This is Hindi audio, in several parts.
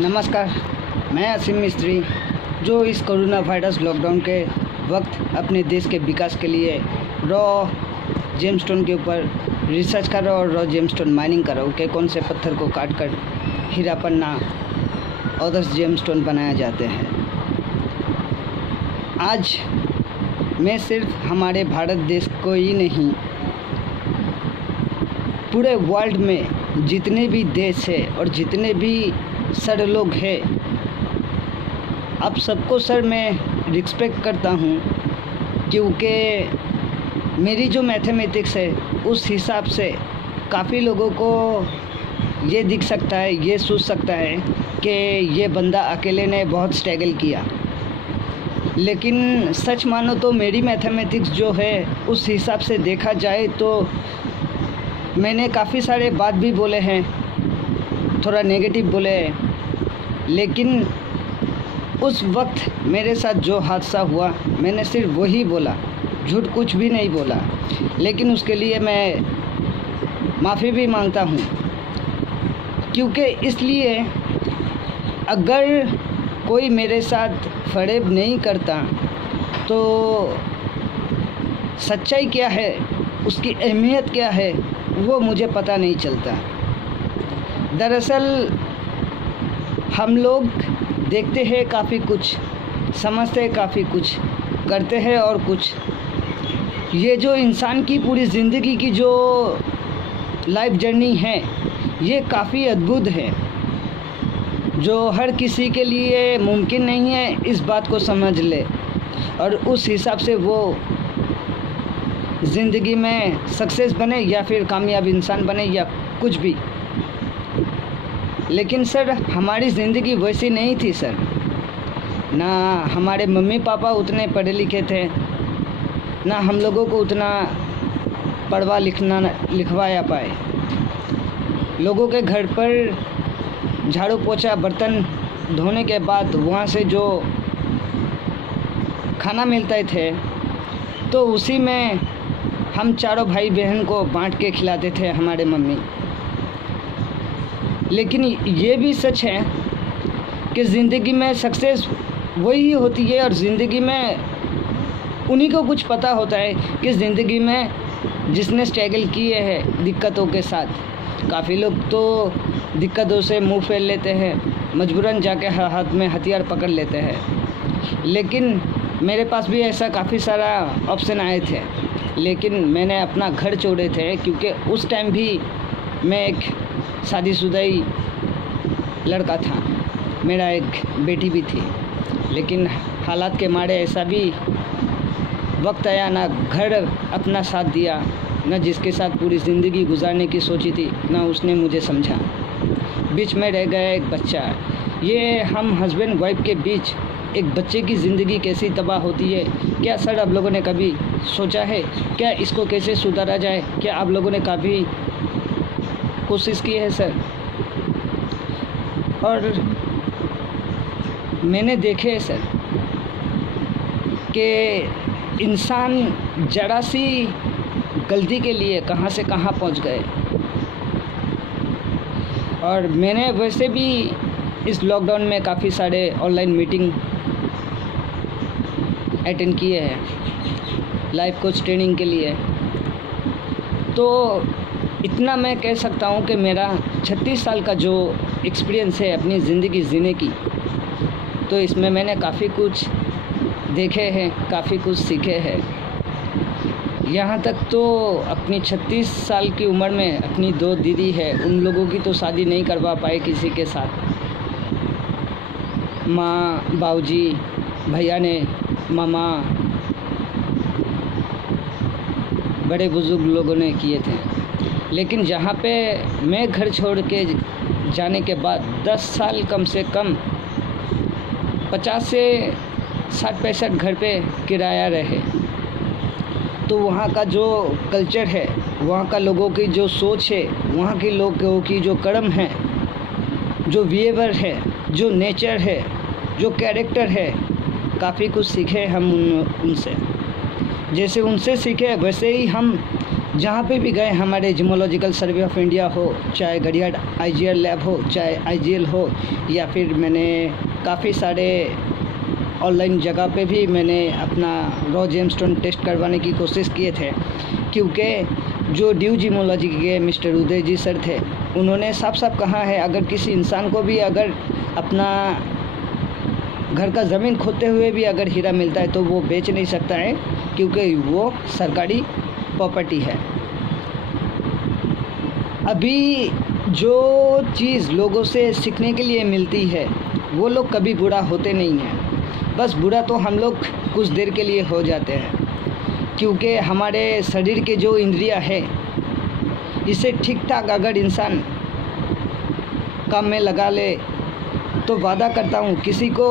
नमस्कार, मैं असीम मिस्त्री जो इस कोरोना वायरस लॉकडाउन के वक्त अपने देश के विकास के लिए रॉ जेमस्टोन के ऊपर रिसर्च कर रहा हूँ और रॉ जेमस्टोन माइनिंग कर रहा हूँ कि कौन से पत्थर को काट कर हीरा पन्ना अदर्स जेमस्टोन बनाया जाते हैं। आज मैं सिर्फ हमारे भारत देश को ही नहीं, पूरे वर्ल्ड में जितने भी देश है और जितने भी सर लोग हैं, आप सबको सर मैं रिस्पेक्ट करता हूँ, क्योंकि मेरी जो मैथमेटिक्स है उस हिसाब से काफ़ी लोगों को ये दिख सकता है, ये सोच सकता है कि ये बंदा अकेले ने बहुत स्ट्रगल किया। लेकिन सच मानो तो मेरी मैथमेटिक्स जो है उस हिसाब से देखा जाए तो मैंने काफ़ी सारे बात भी बोले हैं, थोड़ा नेगेटिव बोले हैं, लेकिन उस वक्त मेरे साथ जो हादसा हुआ मैंने सिर्फ वही बोला, झूठ कुछ भी नहीं बोला। लेकिन उसके लिए मैं माफ़ी भी मांगता हूँ, क्योंकि इसलिए अगर कोई मेरे साथ फरेब नहीं करता तो सच्चाई क्या है, उसकी अहमियत क्या है, वो मुझे पता नहीं चलता। दरअसल हम लोग देखते हैं काफ़ी कुछ, समझते हैं काफ़ी कुछ, करते हैं और कुछ। ये जो इंसान की पूरी ज़िंदगी की जो लाइफ जर्नी है ये काफ़ी अद्भुत है, जो हर किसी के लिए मुमकिन नहीं है, इस बात को समझ ले और उस हिसाब से वो ज़िंदगी में सक्सेस बने या फिर कामयाब इंसान बने या कुछ भी। लेकिन सर हमारी ज़िंदगी वैसी नहीं थी सर, ना हमारे मम्मी पापा उतने पढ़े लिखे थे, ना हम लोगों को उतना पढ़वा लिखवाया पाए। लोगों के घर पर झाड़ू पोछा बर्तन धोने के बाद वहाँ से जो खाना मिलते थे तो उसी में हम चारों भाई बहन को बांट के खिलाते थे हमारे मम्मी। लेकिन ये भी सच है कि ज़िंदगी में सक्सेस वही होती है और ज़िंदगी में उन्हीं को कुछ पता होता है कि ज़िंदगी में जिसने स्ट्रगल किए हैं दिक्कतों के साथ। काफ़ी लोग तो दिक्कतों से मुंह फेर लेते हैं, मजबूरन जाके हाथ में हथियार पकड़ लेते हैं। लेकिन मेरे पास भी ऐसा काफ़ी सारा ऑप्शन आए थे, लेकिन मैंने अपना घर छोड़े थे, क्योंकि उस टाइम भी मैं एक शादीशुदा ही लड़का था, मेरा एक बेटी भी थी। लेकिन हालात के मारे ऐसा भी वक्त आया, ना घर अपना साथ दिया, ना जिसके साथ पूरी ज़िंदगी गुजारने की सोची थी, ना उसने मुझे समझा। बीच में रह गया एक बच्चा। ये हम हस्बैंड वाइफ के बीच एक बच्चे की ज़िंदगी कैसी तबाह होती है, क्या सर आप लोगों ने कभी सोचा है? क्या इसको कैसे सुधारा जाए? क्या आप लोगों ने कभी कोशिश की है सर? और मैंने देखे सर कि इंसान जरा सी गलती के लिए कहाँ से कहाँ पहुँच गए। और मैंने वैसे भी इस लॉकडाउन में काफ़ी सारे ऑनलाइन मीटिंग अटेंड किए हैं लाइफ कोच ट्रेनिंग के लिए। तो इतना मैं कह सकता हूँ कि मेरा 36 साल का जो एक्सपीरियंस है अपनी ज़िंदगी जीने की, तो इसमें मैंने काफ़ी कुछ देखे हैं, काफ़ी कुछ सीखे हैं। यहाँ तक तो अपनी 36 साल की उम्र में अपनी 2 दीदी है, उन लोगों की तो शादी नहीं करवा पाए किसी के साथ। माँ, बाबूजी, भैया ने, मामा, बड़े बुज़ुर्ग लोगों ने किए थे। लेकिन जहाँ पे मैं घर छोड़ के जाने के बाद 10 साल कम से कम 50 से 60-65 घर पे किराया रहे, तो वहाँ का जो कल्चर है, वहाँ का लोगों की जो सोच है, वहाँ के लोगों की जो कर्म है, जो बिहेवियर है, जो नेचर है, जो कैरेक्टर है, काफ़ी कुछ सीखे हम उनसे। जैसे उनसे सीखे वैसे ही हम जहाँ पे भी गए, हमारे जियोलॉजिकल सर्वे ऑफ इंडिया हो, चाहे गड़ियाड IGL लैब हो, चाहे IGL हो, या फिर मैंने काफ़ी सारे ऑनलाइन जगह पे भी मैंने अपना रॉ जेमस्टोन टेस्ट करवाने की कोशिश किए थे, क्योंकि जो ड्यू जियोलॉजी के मिस्टर उदय जी सर थे, उन्होंने साफ साफ कहा है, अगर किसी इंसान को भी अगर अपना घर का ज़मीन खोदते हुए भी अगर हीरा मिलता है तो वो बेच नहीं सकता है, क्योंकि वो सरकारी प्रॉपर्टी है। अभी जो चीज़ लोगों से सीखने के लिए मिलती है, वो लोग कभी बुरा होते नहीं हैं। बस बुरा तो हम लोग कुछ देर के लिए हो जाते हैं, क्योंकि हमारे शरीर के जो इंद्रियां है, इसे ठीक ठाक अगर इंसान काम में लगा ले तो वादा करता हूँ किसी को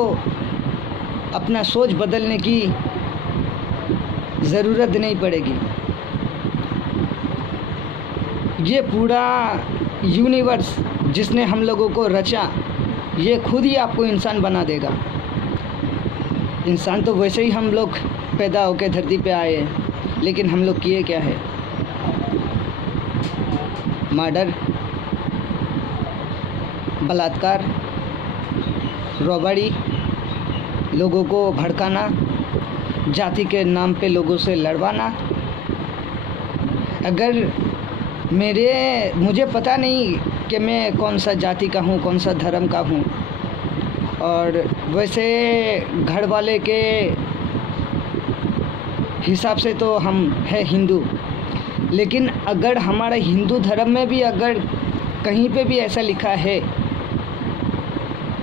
अपना सोच बदलने की ज़रूरत नहीं पड़ेगी। ये पूरा यूनिवर्स जिसने हम लोगों को रचा, ये खुद ही आपको इंसान बना देगा। इंसान तो वैसे ही हम लोग पैदा होकर धरती पे आए हैं, लेकिन हम लोग किए क्या है? मर्डर, बलात्कार, रॉबरी, लोगों को भड़काना, जाति के नाम पे लोगों से लड़वाना। अगर मुझे पता नहीं कि मैं कौन सा जाति का हूँ, कौन सा धर्म का हूँ, और वैसे घर वाले के हिसाब से तो हम है हिंदू, लेकिन अगर हमारा हिंदू धर्म में भी अगर कहीं पे भी ऐसा लिखा है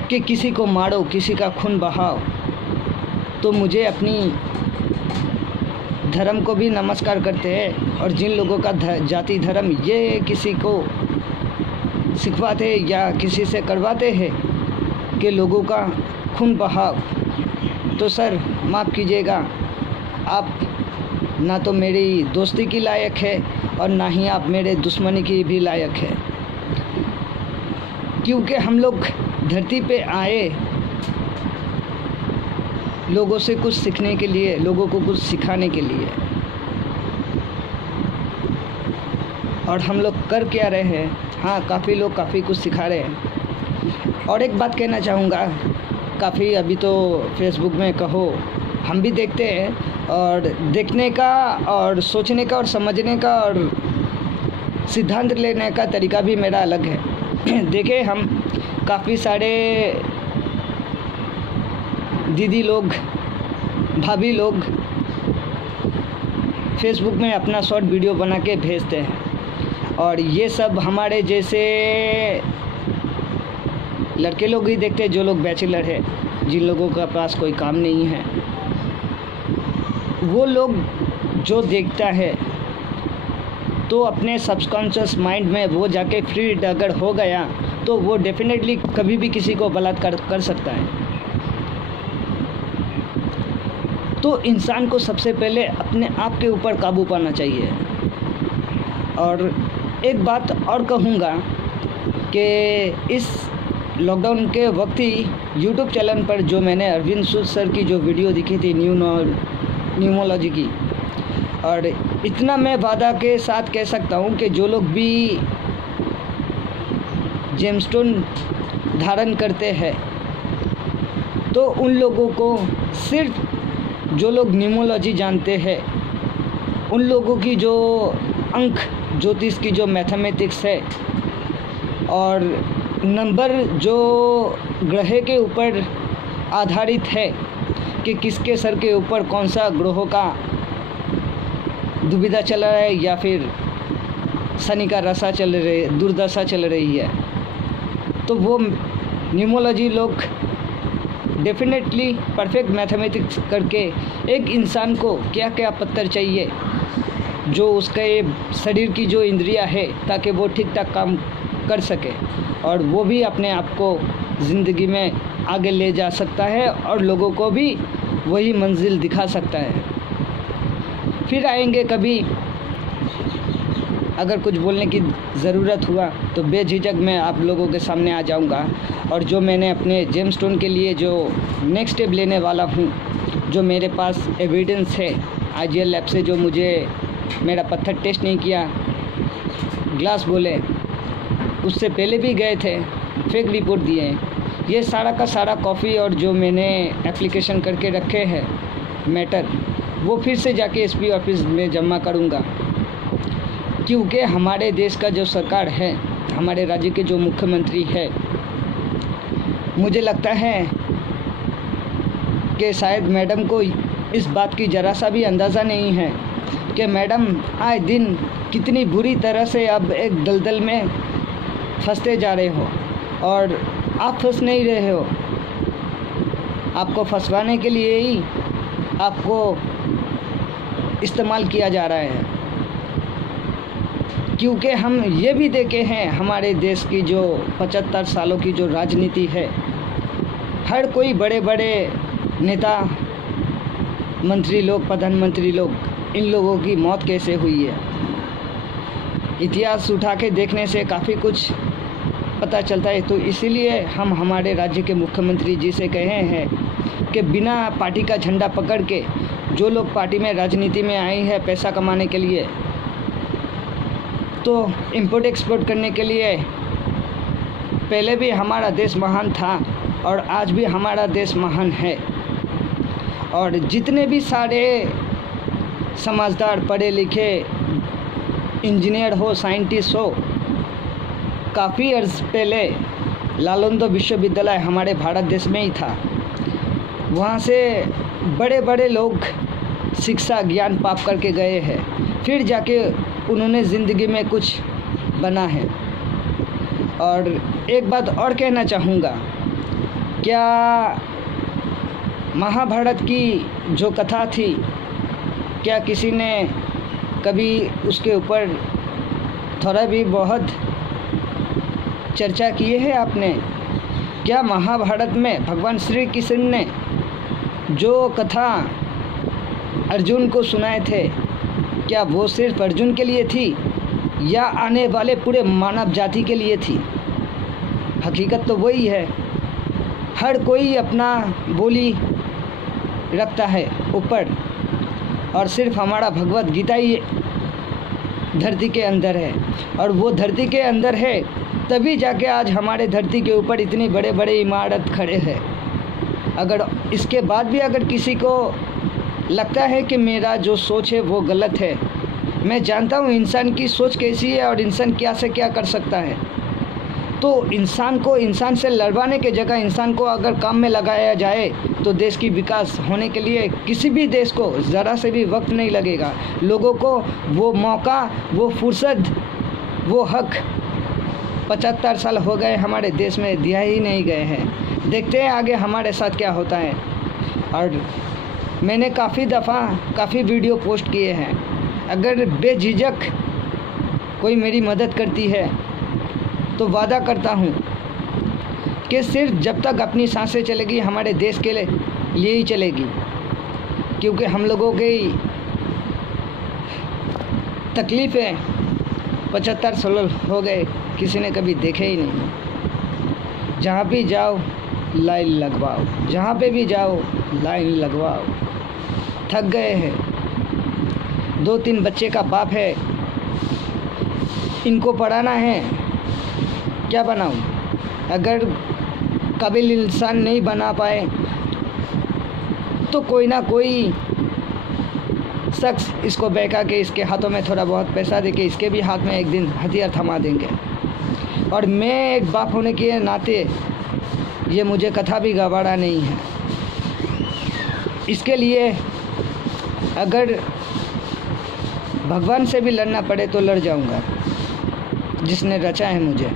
कि किसी को मारो, किसी का खून बहाओ, तो मुझे अपनी धर्म को भी नमस्कार करते हैं। और जिन लोगों का जाति धर्म ये किसी को सिखवाते या किसी से करवाते हैं कि लोगों का खून बहाओ, तो सर माफ़ कीजिएगा, आप ना तो मेरी दोस्ती की लायक है और ना ही आप मेरे दुश्मनी की भी लायक है। क्योंकि हम लोग धरती पे आए लोगों से कुछ सीखने के लिए, लोगों को कुछ सिखाने के लिए, और हम लोग कर क्या रहे हैं? हाँ, काफ़ी लोग काफ़ी कुछ सिखा रहे हैं। और एक बात कहना चाहूँगा, काफ़ी अभी तो फेसबुक में कहो हम भी देखते हैं, और देखने का और सोचने का और समझने का और सिद्धांत लेने का तरीका भी मेरा अलग है। देखे, हम काफ़ी सारे दीदी लोग, भाभी लोग फेसबुक में अपना शॉर्ट वीडियो बना के भेजते हैं, और ये सब हमारे जैसे लड़के लोग ही देखते हैं, जो लोग बैचलर है, जिन लोगों के पास कोई काम नहीं है। वो लोग जो देखता है तो अपने सबकॉन्शियस माइंड में वो जाके फीड अगर हो गया तो वो डेफिनेटली कभी भी किसी को बलात्कार कर सकता है। तो इंसान को सबसे पहले अपने आप के ऊपर काबू पाना चाहिए। और एक बात और कहूँगा कि इस लॉकडाउन के वक्त ही यूट्यूब चैनल पर जो मैंने अरविंद सूद सर की जो वीडियो दिखी थी न्यूमोलॉजी की, और इतना मैं वादा के साथ कह सकता हूँ कि जो लोग भी जेमस्टोन धारण करते हैं तो उन लोगों को, सिर्फ जो लोग न्यूमोलॉजी जानते हैं, उन लोगों की जो अंक ज्योतिष की जो मैथमेटिक्स है और नंबर जो ग्रह के ऊपर आधारित है कि किसके सर के ऊपर कौन सा ग्रहों का दुविधा चल रहा है या फिर शनि का रसा चल रही है, दुर्दशा चल रही है, तो वो न्यूमोलॉजी लोग डेफिनेटली परफेक्ट मैथमेटिक्स करके एक इंसान को क्या क्या पत्थर चाहिए जो उसके शरीर की जो इंद्रियां है, ताकि वो ठीक ठाक काम कर सके और वो भी अपने आप को ज़िंदगी में आगे ले जा सकता है और लोगों को भी वही मंजिल दिखा सकता है। फिर आएंगे कभी, अगर कुछ बोलने की ज़रूरत हुआ तो बेझिझक मैं आप लोगों के सामने आ जाऊंगा। और जो मैंने अपने जेमस्टोन के लिए जो नेक्स्ट स्टेप लेने वाला हूं, जो मेरे पास एविडेंस है IGL लैब से जो मुझे मेरा पत्थर टेस्ट नहीं किया, ग्लास बोले, उससे पहले भी गए थे, फेक रिपोर्ट दिए। ये सारा का सारा कॉफ़ी और जो मैंने एप्लीकेशन करके रखे हैं मैटर, वो फिर से जाके एसपी ऑफिस में जमा करूँगा, क्योंकि हमारे देश का जो सरकार है, हमारे राज्य के जो मुख्यमंत्री है, मुझे लगता है कि शायद मैडम को इस बात की ज़रा सा भी अंदाज़ा नहीं है कि मैडम आए दिन कितनी बुरी तरह से अब एक दलदल में फंसते जा रहे हो, और आप फंस नहीं रहे हो। आपको फंसवाने के लिए ही आपको इस्तेमाल किया जा रहा है, क्योंकि हम ये भी देखे हैं हमारे देश की जो 75 सालों की जो राजनीति है, हर कोई बड़े बड़े नेता, मंत्री लोग, प्रधानमंत्री लोग, इन लोगों की मौत कैसे हुई है। इतिहास उठा के देखने से काफ़ी कुछ पता चलता है। तो इसीलिए हम हमारे राज्य के मुख्यमंत्री जी से कहे हैं कि बिना पार्टी का झंडा पकड़ के जो लोग पार्टी में राजनीति में आए हैं पैसा कमाने के लिए, तो इंपोर्ट एक्सपोर्ट करने के लिए, पहले भी हमारा देश महान था और आज भी हमारा देश महान है। और जितने भी सारे समझदार, पढ़े लिखे, इंजीनियर हो, साइंटिस्ट हो, काफ़ी अर्ज पहले नालंदा विश्वविद्यालय हमारे भारत देश में ही था। वहाँ से बड़े बड़े लोग शिक्षा ज्ञान प्राप्त करके गए हैं, फिर जाके उन्होंने ज़िंदगी में कुछ बना है। और एक बात और कहना चाहूँगा, क्या महाभारत की जो कथा थी, क्या किसी ने कभी उसके ऊपर थोड़ा भी बहुत चर्चा किए है आपने? क्या महाभारत में भगवान श्री कृष्ण ने जो कथा अर्जुन को सुनाए थे, क्या वो सिर्फ अर्जुन के लिए थी या आने वाले पूरे मानव जाति के लिए थी? हकीकत तो वही है, हर कोई अपना बोली रखता है ऊपर, और सिर्फ हमारा भगवत गीता ही धरती के अंदर है। और वो धरती के अंदर है तभी जाके आज हमारे धरती के ऊपर इतनी बड़े बड़े इमारत खड़े हैं। अगर इसके बाद भी अगर किसी को लगता है कि मेरा जो सोच है वो गलत है, मैं जानता हूँ इंसान की सोच कैसी है और इंसान क्या से क्या कर सकता है। तो इंसान को इंसान से लड़वाने के जगह इंसान को अगर काम में लगाया जाए तो देश की विकास होने के लिए किसी भी देश को ज़रा से भी वक्त नहीं लगेगा। लोगों को वो मौका, वो फुर्सत, वो हक 75 साल हो गए हमारे देश में दिया ही नहीं गए हैं। देखते हैं आगे हमारे साथ क्या होता है। और मैंने काफ़ी दफ़ा काफ़ी वीडियो पोस्ट किए हैं, अगर बेझिझक कोई मेरी मदद करती है तो वादा करता हूँ कि सिर्फ जब तक अपनी सांसें चलेगी हमारे देश के लिए ही चलेगी, क्योंकि हम लोगों की तकलीफ़ें 75 साल हो गए किसी ने कभी देखे ही नहीं। जहाँ भी जाओ लाइन लगवाओ, जहाँ पे भी जाओ लाइन लगवाओ। थक गए हैं, 2-3 बच्चे का बाप है, इनको पढ़ाना है, क्या बनाऊँ? अगर काबिल इंसान नहीं बना पाए तो कोई ना कोई शख्स इसको बहका के इसके हाथों में थोड़ा बहुत पैसा दे के इसके भी हाथ में एक दिन हथियार थमा देंगे। और मैं एक बाप होने के नाते ये मुझे कथा भी गवारा नहीं है। इसके लिए अगर भगवान से भी लड़ना पड़े तो लड़ जाऊंगा, जिसने रचा है मुझे।